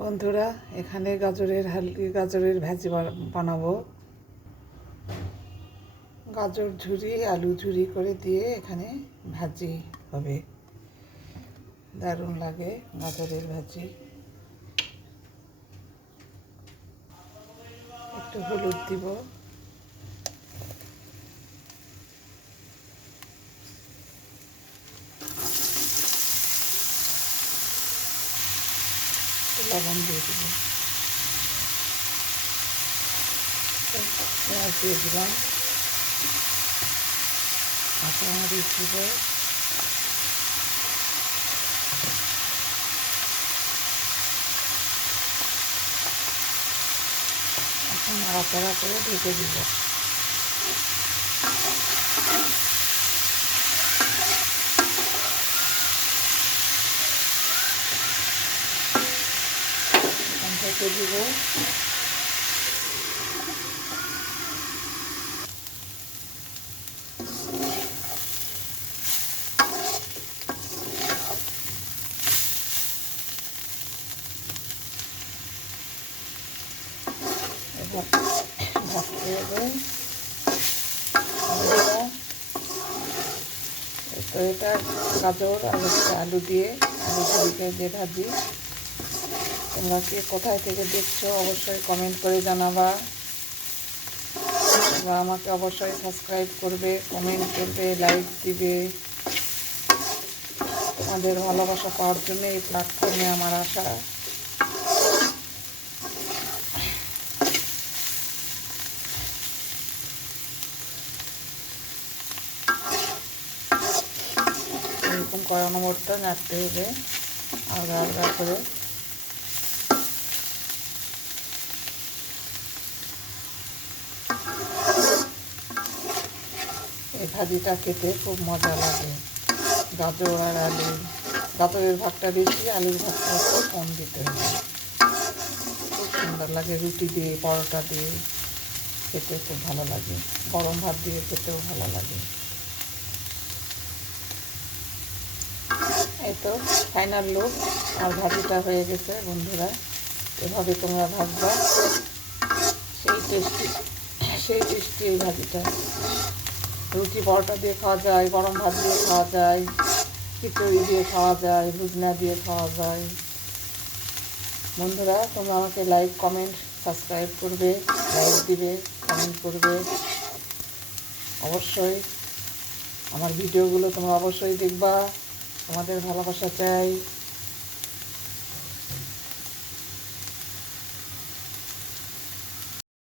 বন্ধুরা, এখানে গাজরের ভাজি বানাবো। গাজর ঝুরি আলু ঝুরি করে দিয়ে এখানে ভাজি হবে। দারুণ লাগে গাজরের ভাজি। একটু হলুদ দিব, লবণ দিয়ে দিব, পেঁয়াজ দিয়ে দিলাম, কাঁচামরিচ দিব, এখন নাড়াচাড়া করে ঢেকে দিব। ঢেকে দিব। ভাজতে হবে। তো এটা গাজর আর আলু দিয়ে ঝুড়িকে যে ভাজি। তোমরা কে কোথায় থেকে দেখছো অবশ্যই কমেন্ট করে জানাবা, বা আমাকে অবশ্যই সাবস্ক্রাইব করবে, কমেন্ট করবে, লাইক দিবে। তোমাদের ভালোবাসা পাওয়ার জন্য এই প্ল্যাটফর্মে আমার আশা। এরকম কড়া নম্বরটা নাড়তে হবে আলগা আলগা করে। এই ভাজিটা খেতে খুব মজা লাগে। গাজর আর আলু, গাজরের ভাগটা বেশি, আলুর ভাগটা একটু কম দিতে হবে। খুব সুন্দর লাগে রুটি দিয়ে, পরোটা দিয়ে খেতে খুব ভালো লাগে। গরম ভাত দিয়ে খেতেও ভালো লাগে। এই তো ফাইনাল লুক, আর ভাজিটা হয়ে গেছে। বন্ধুরা, এভাবে তোমরা ভাজবা, সেই টেস্টি এই ভাজিটা। রুটি পরোটা দিয়ে খাওয়া যায়, গরম ভাত দিয়ে খাওয়া যায়, খিচুড়ি দিয়ে খাওয়া যায়, ভুজনা দিয়ে খাওয়া যায়। বন্ধুরা, তোমরা আমাকে লাইক, কমেন্ট, সাবস্ক্রাইব করবে, লাইক দিবে, কমেন্ট করবে। অবশ্যই আমার ভিডিওগুলো তোমরা অবশ্যই দেখবা। তোমাদের ভালোবাসা চাই।